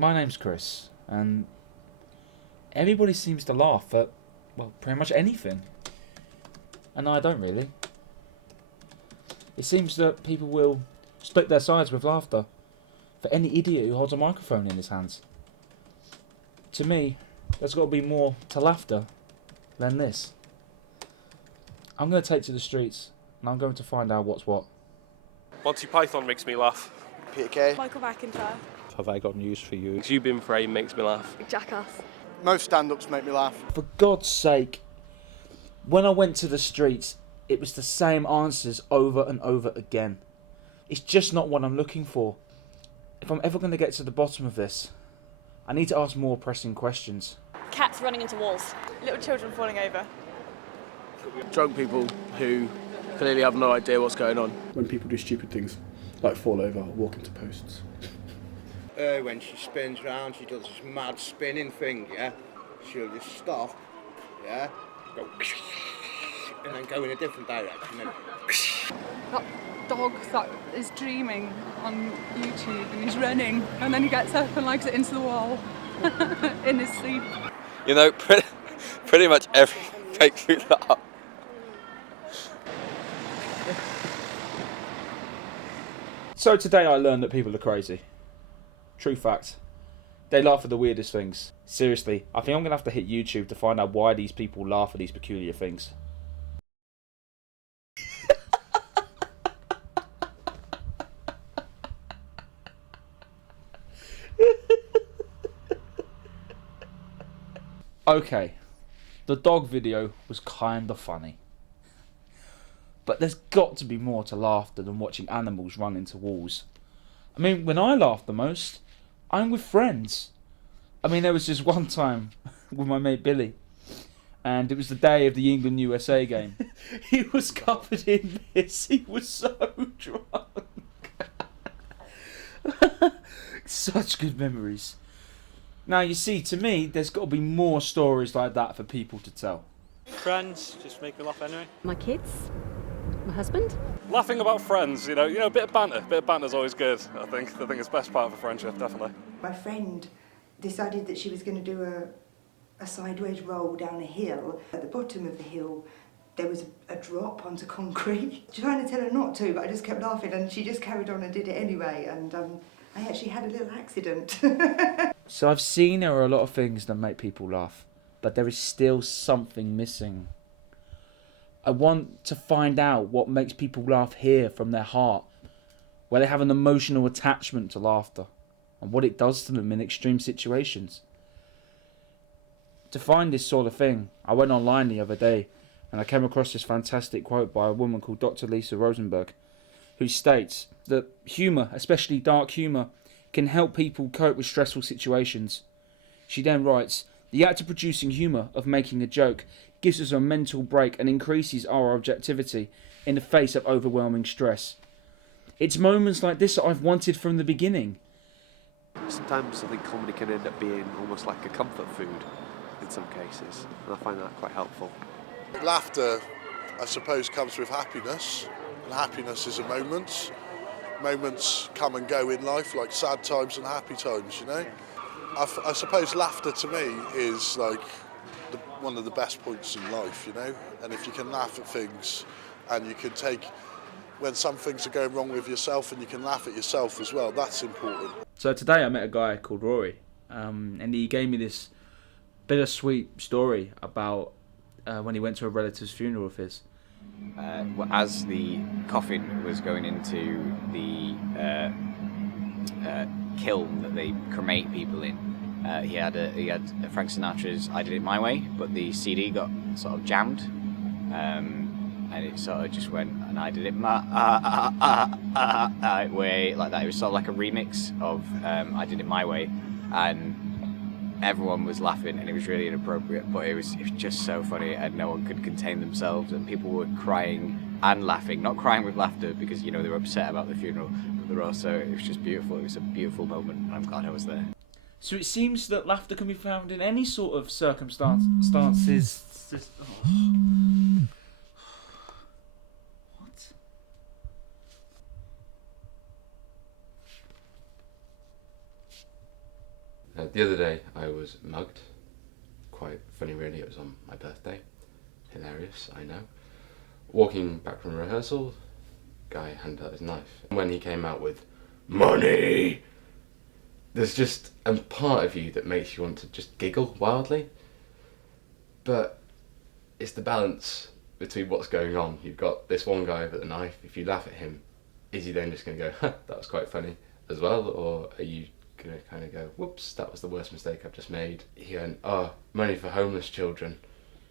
My name's Chris, and everybody seems to laugh at, well, pretty much anything. And I don't really. It seems that people will split their sides with laughter for any idiot who holds a microphone in his hands. To me, there's got to be more to laughter than this. I'm going to take to the streets, and I'm going to find out what's what. Monty Python makes me laugh. Peter Kay. Michael McIntyre. Have I got news for you? You've Been Framed makes me laugh. Jackass. Most stand-ups make me laugh. For God's sake, when I went to the streets, it was the same answers over and over again. It's just not what I'm looking for. If I'm ever going to get to the bottom of this, I need to ask more pressing questions. Cats running into walls. Little children falling over. Drunk people who clearly have no idea what's going on. When people do stupid things, like fall over or walk into posts. When she spins round, she does this mad spinning thing, yeah? She'll just stop, yeah? Go, and then go in a different direction. That dog that is dreaming on YouTube and he's running and then he gets up and legs it into the wall in his sleep. You know, pretty much everything makes me laugh. So today I learned that people are crazy. True fact. They laugh at the weirdest things. Seriously, I think I'm going to have to hit YouTube to find out why these people laugh at these peculiar things. Okay, the dog video was kinda funny. But there's got to be more to laughter than watching animals run into walls. I mean, when I laugh the most, I'm with friends. I mean, there was just one time with my mate Billy, and it was the day of the England-USA game. He was covered in piss. He was so drunk. Such good memories. Now, you see, to me, there's got to be more stories like that for people to tell. Friends just make me laugh anyway. My kids, my husband. Laughing about friends, you know, a bit of banter. A bit of banter's always good, I think. I think it's the best part of a friendship, definitely. My friend decided that she was going to do a sideways roll down a hill. At the bottom of the hill, there was a drop onto concrete. Trying to tell her not to, but I just kept laughing, and she just carried on and did it anyway, and I actually had a little accident. So I've seen there are a lot of things that make people laugh, but there is still something missing. I want to find out what makes people laugh here from their heart, where they have an emotional attachment to laughter, and what it does to them in extreme situations. To find this sort of thing, I went online the other day, and I came across this fantastic quote by a woman called Dr. Lisa Rosenberg, who states that humour, especially dark humour, can help people cope with stressful situations. She then writes, "The act of producing humour, of making a joke, gives us a mental break and increases our objectivity in the face of overwhelming stress. It's moments like this that I've wanted from the beginning." Sometimes I think comedy can end up being almost like a comfort food in some cases, and I find that quite helpful. Laughter, I suppose, comes with happiness, and happiness is a moment. Moments come and go in life, like sad times and happy times, you know. I suppose laughter to me is like one of the best points in life, you know. And if you can laugh at things, and you can take when some things are going wrong with yourself, and you can laugh at yourself as well, that's important. So today I met a guy called Rory, and he gave me this bittersweet story about when he went to a relative's funeral of his. As the coffin was going into the kiln that they cremate people in, he had Frank Sinatra's "I Did It My Way," but the CD got sort of jammed, and it sort of just went, "And I did it my way," like that. It was sort of like a remix of "I Did It My Way," and everyone was laughing, and it was really inappropriate, but it was just so funny, and no one could contain themselves, and people were crying and laughing, not crying with laughter because, you know, they were upset about the funeral, but they're also, it was just beautiful. It was a beautiful moment, and I'm glad I was there. So it seems that laughter can be found in any sort of circumstances. What? The other day I was mugged. Quite funny really, it was on my birthday. Hilarious, I know. Walking back from rehearsal, guy handed out his knife. When he came out with money, there's just a part of you that makes you want to just giggle wildly. But it's the balance between what's going on. You've got this one guy with a knife. If you laugh at him, is he then just going to go, huh, that was quite funny as well? Or are you going to kind of go, whoops, that was the worst mistake I've just made? He went, oh, money for homeless children.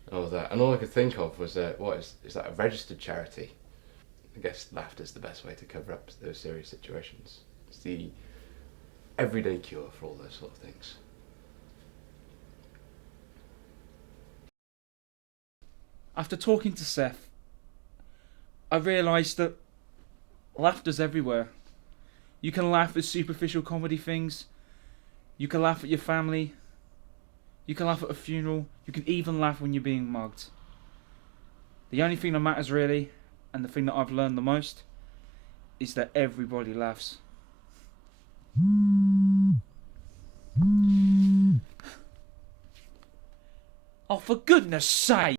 And all that. And all I could think of was, what is that a registered charity? I guess laughter's the best way to cover up those serious situations. It's the everyday cure for all those sort of things. After talking to Seth, I realised that laughter's everywhere. You can laugh at superficial comedy things. You can laugh at your family. You can laugh at a funeral. You can even laugh when you're being mugged. The only thing that matters really, and the thing that I've learned the most, is that everybody laughs. Oh, for goodness sake!